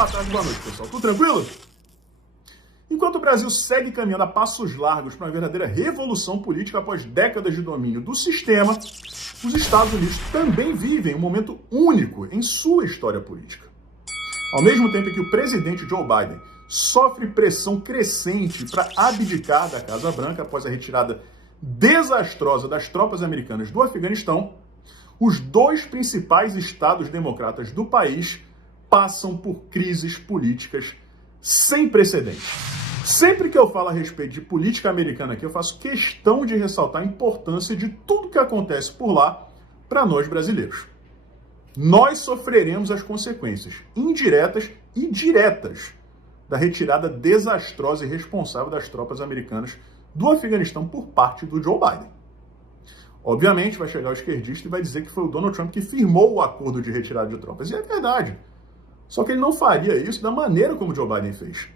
boa tarde, boa noite, pessoal. Tudo tranquilo? Enquanto o Brasil segue caminhando a passos largos para uma verdadeira revolução política após décadas de domínio do sistema, os Estados Unidos também vivem um momento único em sua história política. Ao mesmo tempo em que o presidente Joe Biden sofre pressão crescente para abdicar da Casa Branca após a retirada desastrosa das tropas americanas do Afeganistão, os dois principais estados democratas do país passam por crises políticas sem precedentes. Sempre que eu falo a respeito de política americana aqui, eu faço questão de ressaltar a importância de tudo que acontece por lá para nós brasileiros. Nós sofreremos as consequências indiretas e diretas da retirada desastrosa e irresponsável das tropas americanas do Afeganistão por parte do Joe Biden. Obviamente vai chegar o esquerdista e vai dizer que foi o Donald Trump que firmou o acordo de retirada de tropas. E é verdade. Só que ele não faria isso da maneira como Joe Biden fez.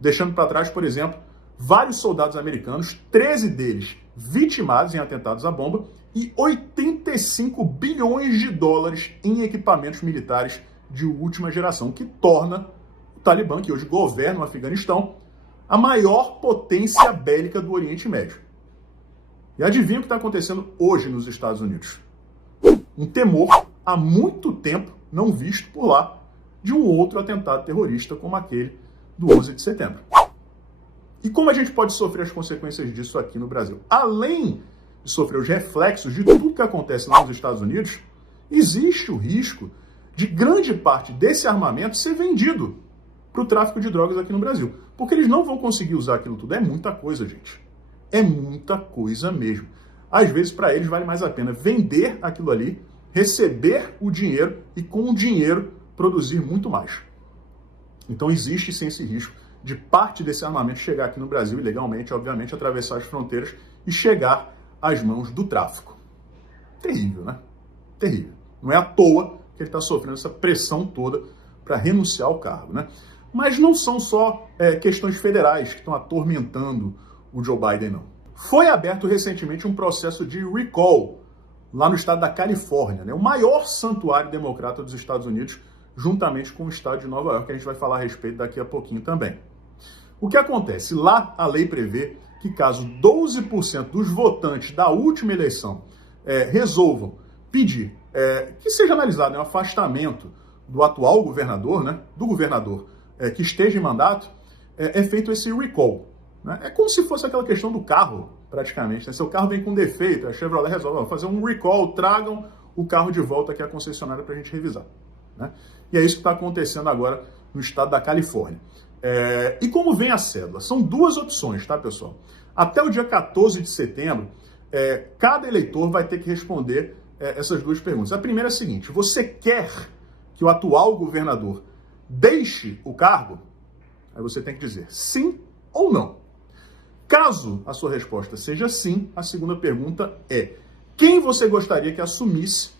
Deixando para trás, por exemplo, vários soldados americanos, 13 deles vitimados em atentados à bomba e 85 bilhões de dólares em equipamentos militares de última geração, que torna o Talibã, que hoje governa o Afeganistão, a maior potência bélica do Oriente Médio. E adivinha o que está acontecendo hoje nos Estados Unidos? Um temor há muito tempo não visto por lá de um outro atentado terrorista como aquele do 11 de setembro. E como a gente pode sofrer as consequências disso aqui no Brasil? Além de sofrer os reflexos de tudo que acontece lá nos Estados Unidos, existe o risco de grande parte desse armamento ser vendido para o tráfico de drogas aqui no Brasil. Porque eles não vão conseguir usar aquilo tudo. É muita coisa, gente. É muita coisa mesmo. Às vezes, para eles, vale mais a pena vender aquilo ali, receber o dinheiro e, com o dinheiro, produzir muito mais. Então existe sim esse risco de parte desse armamento chegar aqui no Brasil ilegalmente, obviamente, atravessar as fronteiras e chegar às mãos do tráfico. Terrível, né? Terrível. Não é à toa que ele está sofrendo essa pressão toda para renunciar ao cargo, né? Mas não são só questões federais que estão atormentando o Joe Biden, não. Foi aberto recentemente um processo de recall lá no estado da Califórnia, né? O maior santuário democrata dos Estados Unidos, juntamente com o estado de Nova York, que a gente vai falar a respeito daqui a pouquinho também. O que acontece? Lá a lei prevê que caso 12% dos votantes da última eleição resolvam pedir que seja analisado um afastamento do atual governador, né, do governador que esteja em mandato, é feito esse recall. Né? É como se fosse aquela questão do carro, praticamente. Né? Seu carro vem com defeito, a Chevrolet resolve fazer um recall, tragam o carro de volta aqui à concessionária para a gente revisar. Né? E é isso que está acontecendo agora no estado da Califórnia. E como vem a cédula? São duas opções, tá, pessoal? Até o dia 14 de setembro, cada eleitor vai ter que responder essas duas perguntas. A primeira é a seguinte: você quer que o atual governador deixe o cargo? Aí você tem que dizer sim ou não. Caso a sua resposta seja sim, a segunda pergunta é: quem você gostaria que assumisse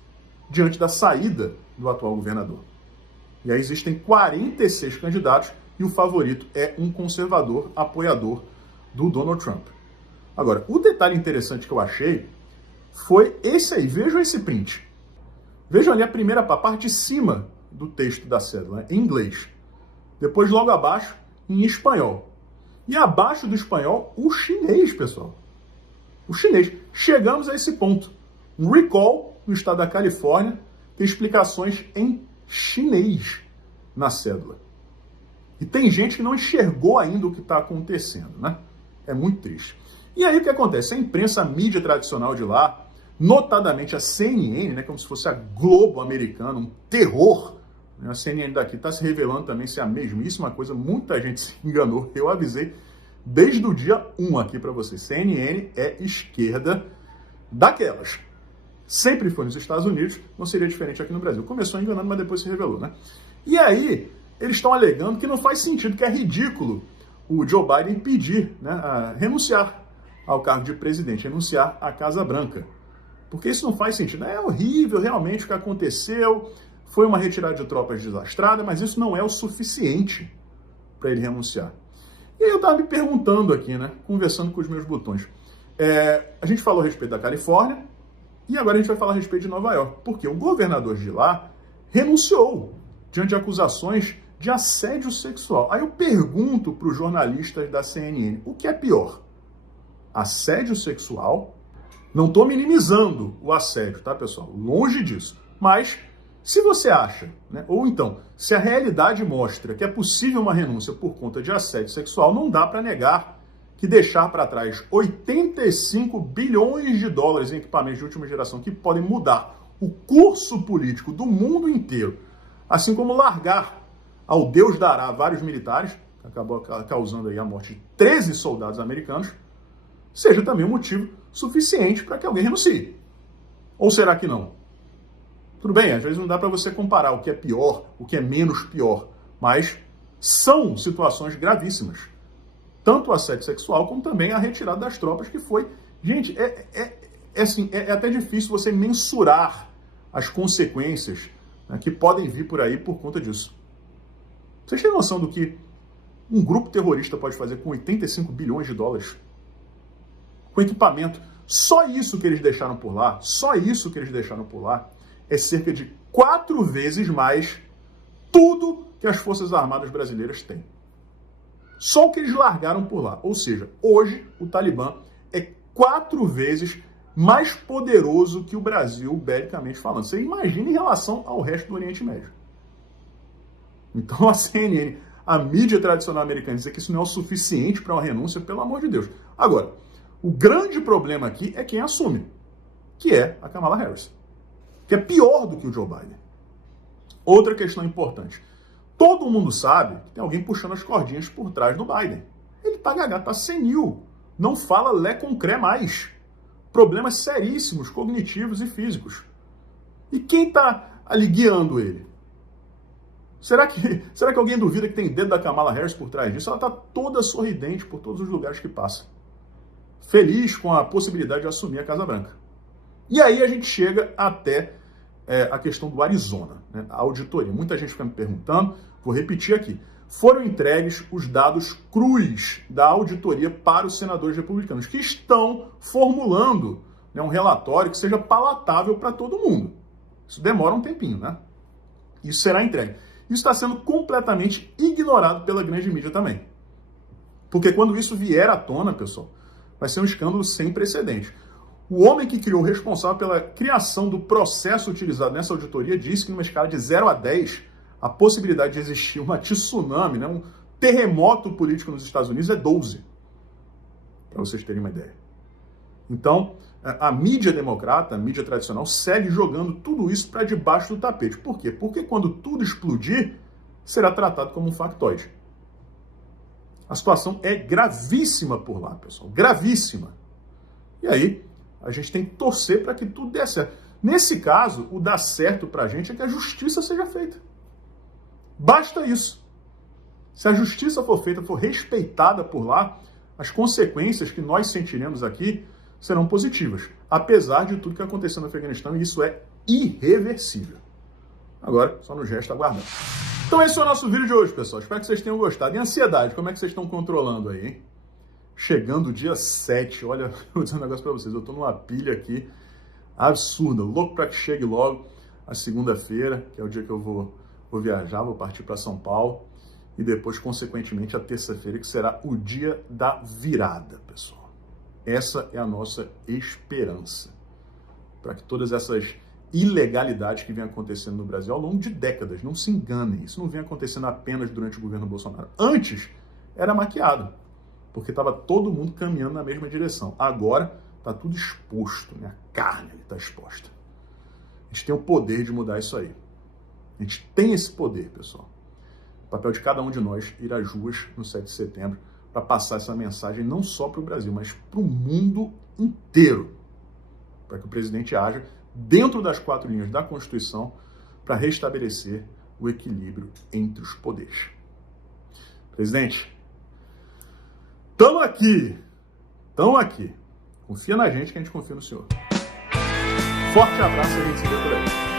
diante da saída do atual governador? E aí existem 46 candidatos e o favorito é um conservador apoiador do Donald Trump. Agora, o detalhe interessante que eu achei foi esse aí. Vejam esse print. Vejam ali a parte de cima do texto da cédula, né, em inglês. Depois, logo abaixo, em espanhol. E abaixo do espanhol, o chinês, pessoal. O chinês. Chegamos a esse ponto. Um recall no estado da Califórnia tem explicações em chinês na cédula. E tem gente que não enxergou ainda o que está acontecendo, né? É muito triste. E aí o que acontece? A imprensa, a mídia tradicional de lá, notadamente a CNN, né, como se fosse a Globo americana, um terror. Né? A CNN daqui está se revelando também ser a mesmíssima coisa. Muita gente se enganou. Eu avisei desde o dia 1 aqui para vocês. CNN é esquerda daquelas. Sempre foi nos Estados Unidos, não seria diferente aqui no Brasil. Começou enganando, mas depois se revelou, né? E aí, eles estão alegando que não faz sentido, que é ridículo o Joe Biden pedir, né, renunciar ao cargo de presidente, renunciar à Casa Branca. Porque isso não faz sentido. É horrível realmente o que aconteceu, foi uma retirada de tropas desastrada, mas isso não é o suficiente para ele renunciar. E aí eu estava me perguntando aqui, né, conversando com os meus botões. A gente falou a respeito da Califórnia, e agora a gente vai falar a respeito de Nova York, porque o governador de lá renunciou diante de acusações de assédio sexual. Aí eu pergunto para os jornalistas da CNN, o que é pior? Assédio sexual? Não estou minimizando o assédio, tá, pessoal? Longe disso. Mas, se você acha, né, ou então, se a realidade mostra que é possível uma renúncia por conta de assédio sexual, não dá para negar que deixar para trás 85 bilhões de dólares em equipamentos de última geração que podem mudar o curso político do mundo inteiro, assim como largar ao Deus dará vários militares, que acabou causando aí a morte de 13 soldados americanos, seja também um motivo suficiente para que alguém renuncie. Ou será que não? Tudo bem, às vezes não dá para você comparar o que é pior, o que é menos pior, mas são situações gravíssimas. Tanto o assédio sexual, como também a retirada das tropas, que foi... Gente, é até difícil você mensurar as consequências, né, que podem vir por aí por conta disso. Vocês têm noção do que um grupo terrorista pode fazer com 85 bilhões de dólares? Com equipamento. Só isso que eles deixaram por lá, é cerca de 4 vezes mais tudo que as Forças Armadas brasileiras têm. Só o que eles largaram por lá. Ou seja, hoje o Talibã é 4 vezes mais poderoso que o Brasil, belicamente falando. Você imagina em relação ao resto do Oriente Médio. Então a CNN, a mídia tradicional americana, dizer que isso não é o suficiente para uma renúncia, pelo amor de Deus. Agora, o grande problema aqui é quem assume, que é a Kamala Harris, que é pior do que o Joe Biden. Outra questão importante. Todo mundo sabe que tem alguém puxando as cordinhas por trás do Biden. Ele tá gaga, tá senil, não fala lé com cré mais. Problemas seríssimos, cognitivos e físicos. E quem tá ali guiando ele? Será que alguém duvida que tem dedo da Kamala Harris por trás disso? Ela tá toda sorridente por todos os lugares que passa. Feliz com a possibilidade de assumir a Casa Branca. E aí a gente chega até a questão do Arizona, né? A auditoria. Muita gente fica me perguntando, vou repetir aqui. Foram entregues os dados crus da auditoria para os senadores republicanos, que estão formulando, né, um relatório que seja palatável para todo mundo. Isso demora um tempinho, né? Isso será entregue. Isso está sendo completamente ignorado pela grande mídia também. Porque quando isso vier à tona, pessoal, vai ser um escândalo sem precedentes. O homem que criou o responsável pela criação do processo utilizado nessa auditoria disse que numa escala de 0 a 10, a possibilidade de existir uma tsunami, né, um terremoto político nos Estados Unidos é 12. Para vocês terem uma ideia. Então, a mídia democrata, a mídia tradicional, segue jogando tudo isso para debaixo do tapete. Por quê? Porque quando tudo explodir, será tratado como um factoide. A situação é gravíssima por lá, pessoal. Gravíssima. E aí, a gente tem que torcer para que tudo dê certo. Nesse caso, o dar certo para a gente é que a justiça seja feita. Basta isso. Se a justiça for feita, for respeitada por lá, as consequências que nós sentiremos aqui serão positivas. Apesar de tudo que aconteceu no Afeganistão, e isso é irreversível. Agora, só nos resta aguardar. Então esse é o nosso vídeo de hoje, pessoal. Espero que vocês tenham gostado. E a ansiedade, como é que vocês estão controlando aí, hein? Chegando o dia 7, olha, vou dizer um negócio pra vocês, eu tô numa pilha aqui absurda, louco pra que chegue logo a segunda-feira, que é o dia que eu vou viajar, vou partir para São Paulo, e depois, consequentemente, a terça-feira, que será o dia da virada, pessoal. Essa é a nossa esperança, para que todas essas ilegalidades que vêm acontecendo no Brasil ao longo de décadas, não se enganem, isso não vem acontecendo apenas durante o governo Bolsonaro. Antes, era maquiado, porque estava todo mundo caminhando na mesma direção. Agora, está tudo exposto, né? A carne está exposta. A gente tem o poder de mudar isso aí. A gente tem esse poder, pessoal. O papel de cada um de nós ir às ruas no 7 de setembro para passar essa mensagem não só para o Brasil, mas para o mundo inteiro. Para que o presidente haja dentro das 4 linhas da Constituição para restabelecer o equilíbrio entre os poderes. Presidente, estamos aqui. Confia na gente que a gente confia no senhor. Forte abraço e a gente se vê por aí.